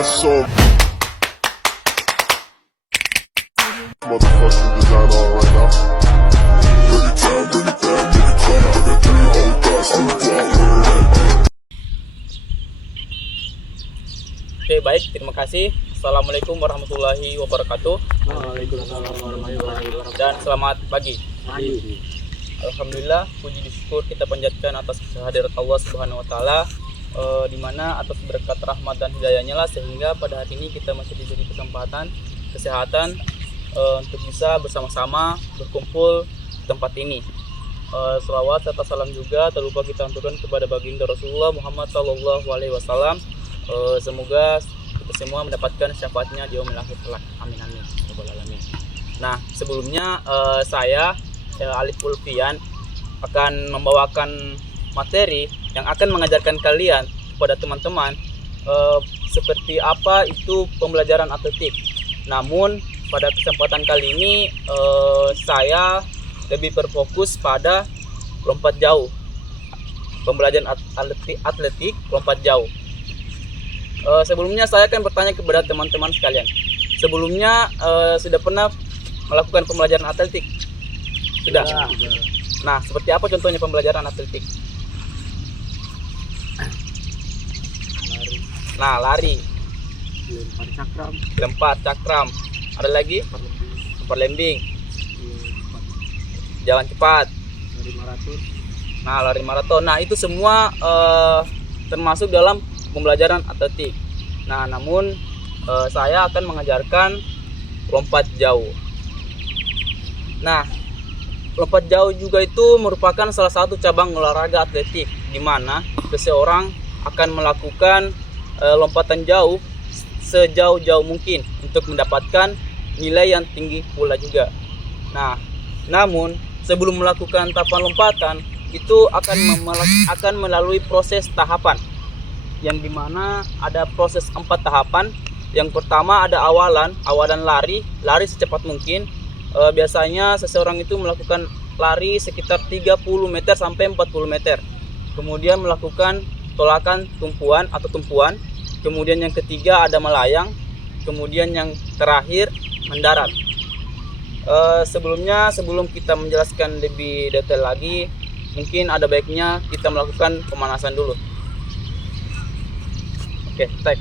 got some motherfucking design on right now. Bring it down, bring it down, bring it down. I got 3 whole thoughts to Oke, baik, terima kasih. Assalamualaikum warahmatullahi wabarakatuh. Waalaikumsalam warahmatullahi wabarakatuh. Dan selamat pagi. Pagi. Alhamdulillah, puji syukur kita panjatkan atas kehadirat Allah Subhanahu wa taala, di mana atas berkat rahmat dan hidayahnya lah sehingga pada hari ini kita masih diberi kesempatan kesehatan untuk bisa bersama-sama berkumpul di tempat ini. Selawat serta salam juga tak lupa kita untukkan kepada baginda Rasulullah Muhammad SAW. Semoga kita semua mendapatkan syafaatnya di yaumil akhir kelak. Amin amin. Alamin. Nah, sebelumnya saya Alif Ulfian akan membawakan materi yang akan mengajarkan kalian kepada teman-teman seperti apa itu pembelajaran atletik. Namun pada kesempatan kali ini saya lebih berfokus pada lompat jauh. Pembelajaran atletik lompat jauh. Sebelumnya saya akan bertanya kepada teman-teman sekalian. Sebelumnya sudah pernah melakukan pembelajaran atletik? Sudah. Nah, seperti apa contohnya pembelajaran atletik? Lari. Lempar cakram. Ada lagi? Lempar lembing. Jalan cepat. Lari maraton. Nah, itu semua termasuk dalam pembelajaran atletik. Nah, namun saya akan mengajarkan lompat jauh. Nah, lompat jauh juga itu merupakan salah satu cabang olahraga atletik di mana seseorang akan melakukan lompatan jauh sejauh-jauh mungkin untuk mendapatkan nilai yang tinggi pula juga. Nah, namun sebelum melakukan tahapan lompatan itu akan melalui proses tahapan yang dimana ada proses 4 tahapan. Yang pertama ada awalan lari secepat mungkin. Biasanya seseorang itu melakukan lari sekitar 30 meter sampai 40 meter. Kemudian melakukan tolakan tumpuan. Kemudian yang ketiga ada melayang. Kemudian yang terakhir mendarat. Sebelum kita menjelaskan lebih detail lagi, mungkin ada baiknya kita melakukan pemanasan dulu. Oke, tag.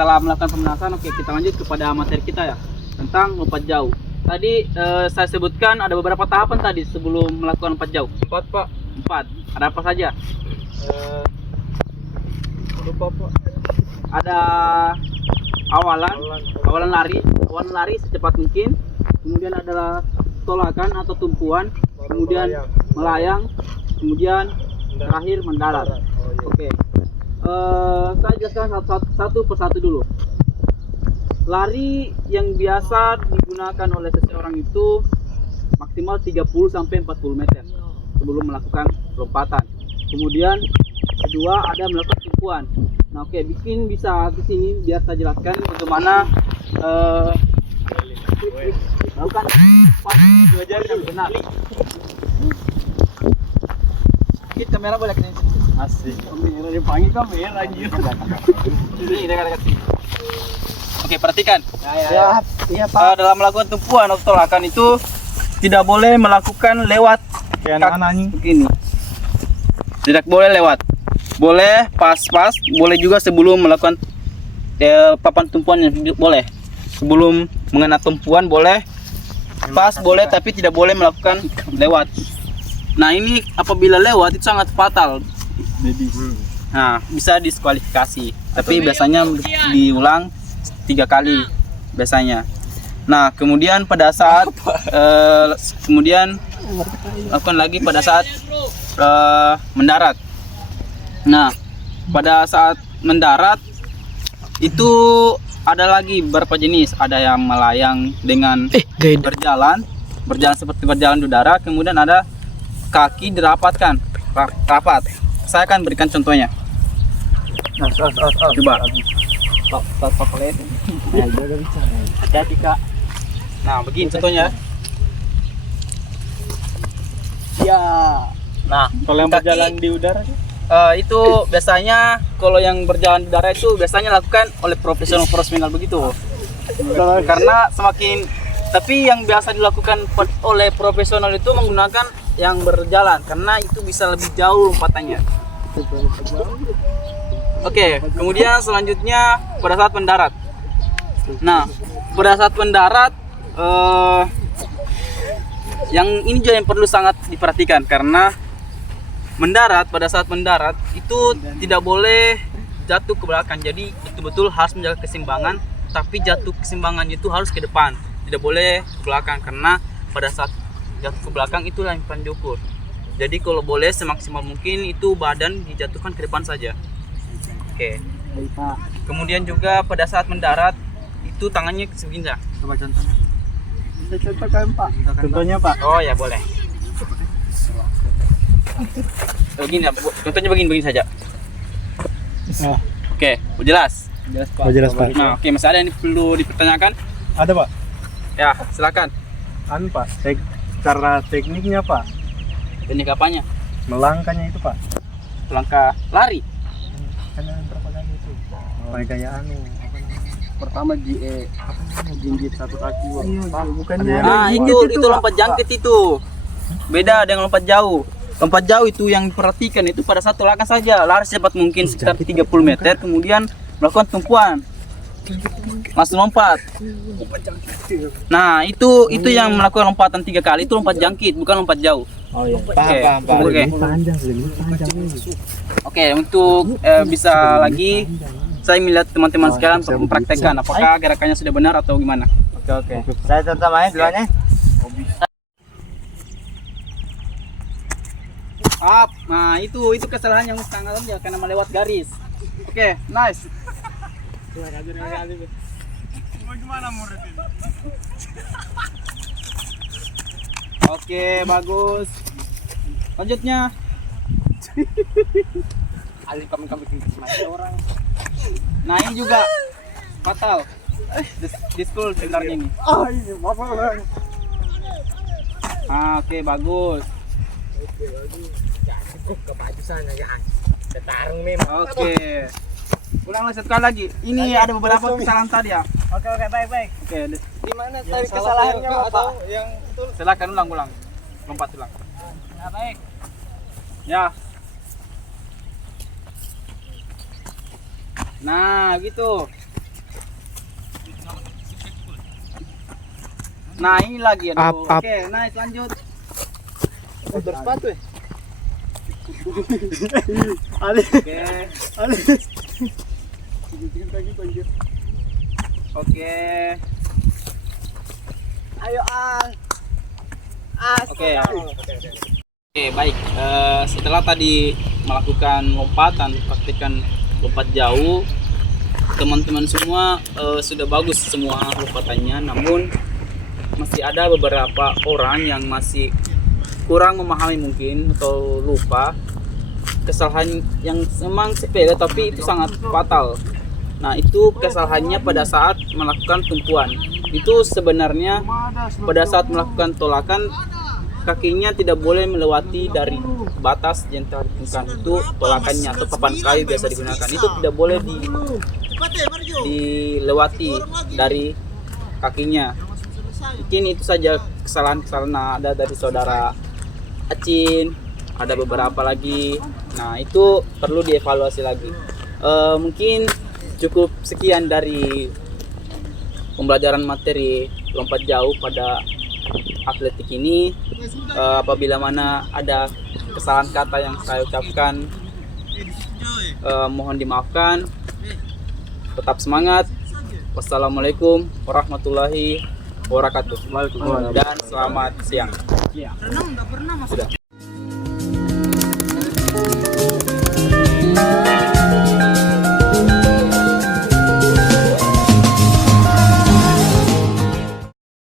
setelah melakukan pemanasan, oke kita lanjut kepada materi kita ya tentang lompat jauh. Tadi saya sebutkan ada beberapa tahapan tadi sebelum melakukan lompat jauh. 4 Pak. 4. Ada apa saja? Lupa Pak. Ada awalan lari secepat mungkin. Kemudian adalah tolakan atau tumpuan, kemudian melayang, kemudian terakhir mendarat. Oke. Saya jelaskan satu persatu dulu. Lari yang biasa digunakan oleh seseorang itu maksimal 30 sampai 40 meter sebelum melakukan lompatan. Kemudian kedua ada melakukan tumpuan. Nah, oke, bikin bisa ke sini biar saya jelaskan bagaimana melakukan belajar yang benar. Kita kamera boleh ke sini. Asik. Kamera dipanggil kamera anjir. Ini dekat-dekat sini. Oke, perhatikan. Iya Pak. Dalam melakukan tumpuan atau tolakan itu tidak boleh melakukan lewat Kayak anak-anak ini. begini. Tidak boleh lewat. Boleh pas-pas, boleh juga sebelum melakukan papan tumpuan yang boleh. Sebelum mengena tumpuan boleh, pas boleh, tapi tidak boleh melakukan lewat. Nah, ini apabila lewat itu sangat fatal. Nah, bisa diskualifikasi. Tapi biasanya diulang 3 kali biasanya. Nah, kemudian pada saat kemudian lakukan lagi pada saat mendarat. Nah, pada saat mendarat itu ada lagi beberapa jenis. Ada yang melayang dengan berjalan seperti berjalan di udara. Kemudian ada kaki dirapatkan, rapat. Saya akan berikan contohnya. Coba. Hati-hati Kak. Nah, begini contohnya. Ya. Nah, Kalau yang kaki- berjalan di udara itu biasanya kalau yang berjalan di udara itu biasanya lakukan oleh profesional begitu. Karena semakin, tapi yang biasa dilakukan oleh profesional itu menggunakan yang berjalan karena itu bisa lebih jauh lompatannya. Oke, kemudian selanjutnya pada saat mendarat. Nah, pada saat mendarat yang ini juga yang perlu sangat diperhatikan karena pada saat mendarat itu tidak boleh jatuh ke belakang. Jadi betul-betul harus menjaga keseimbangan, tapi jatuh keseimbangannya itu harus ke depan, tidak boleh ke belakang karena pada saat jatuh ke belakang itu yang paling diukur. Jadi kalau boleh semaksimal mungkin itu badan dijatuhkan ke depan saja. Oke. Kemudian juga pada saat mendarat itu tangannya segini. Coba contohnya. Contohnya Pak. Oh ya boleh. Begini ya, contohnya begini saja. Oke, jelas. Jelas Pak. Nah, oke, masih ada yang perlu dipertanyakan? Ada Pak. Ya, silakan. Pak. Cara tekniknya Pak. Teknik apanya? Melangkahnya itu Pak. Langkah lari. Hanya berapa kali itu? Pakai kayak Pertama jinjit satu kaki bukannya. Nah, itu lompat jangkit itu. Beda dengan lompat jauh. Lompat jauh itu yang diperhatikan itu pada saat tolakan saja, lari secepat mungkin sekitar 30 meter, kemudian melakukan tumpuan. Langsung lompat. Nah, itu yang melakukan lompatan 3 kali itu lompat jangkit, bukan lompat jauh. Oh iya. Paham. Oke. Panjang. Oke, untuk bisa lagi saya melihat teman-teman sekalian untuk mempraktekkan apakah gerakannya sudah benar atau gimana. Oke. Saya contoh main duluannya. Up. Nah, itu kesalahan yang sangat ya karena melewat garis. Oke, nice. Oke, bagus. Lanjutnya. Kami orang. Nah, ini juga fatal. Di school sebenarnya ini. Ini Bapak. Oke, bagus. Ke baju sana ya. Setarung memang. Oke. Ulang lagi 1 kali lagi. Ini ada beberapa kesalahan tadi ya. Oke, baik. Oke, Di mana tadi kesalahannya Bapak? Yang silakan ulang. Lompat ulang. ya, baik. Ya. Nah, gitu. Nah, ini lagi aduh. Up. Oke, nice lanjut. Kotor sepatu ya? Ali. Oke. Ali. Oke. Ayo Al. Oke. Oke, baik. Setelah tadi melakukan lompatan, praktikan lompat jauh, teman-teman semua sudah bagus semua lompatannya. Namun masih ada beberapa orang yang masih kurang memahami mungkin atau lupa. Kesalahan yang memang sepele tapi itu sangat fatal. Nah, itu kesalahannya pada saat melakukan tumpuan. Itu sebenarnya pada saat melakukan tolakan, kakinya tidak boleh melewati dari batas yang telah ditentukan. Itu tolakannya atau papan kayu biasa digunakan. Itu tidak boleh dilewati dari kakinya. Mungkin itu saja kesalahan-kesalahan ada dari saudara Acin, ada beberapa lagi. Nah, itu perlu dievaluasi lagi. Mungkin cukup sekian dari pembelajaran materi lompat jauh pada atletik ini. Apabila mana ada kesalahan kata yang saya ucapkan, mohon dimaafkan. Tetap semangat. Wassalamualaikum warahmatullahi wabarakatuh. Dan selamat siang. Sudah.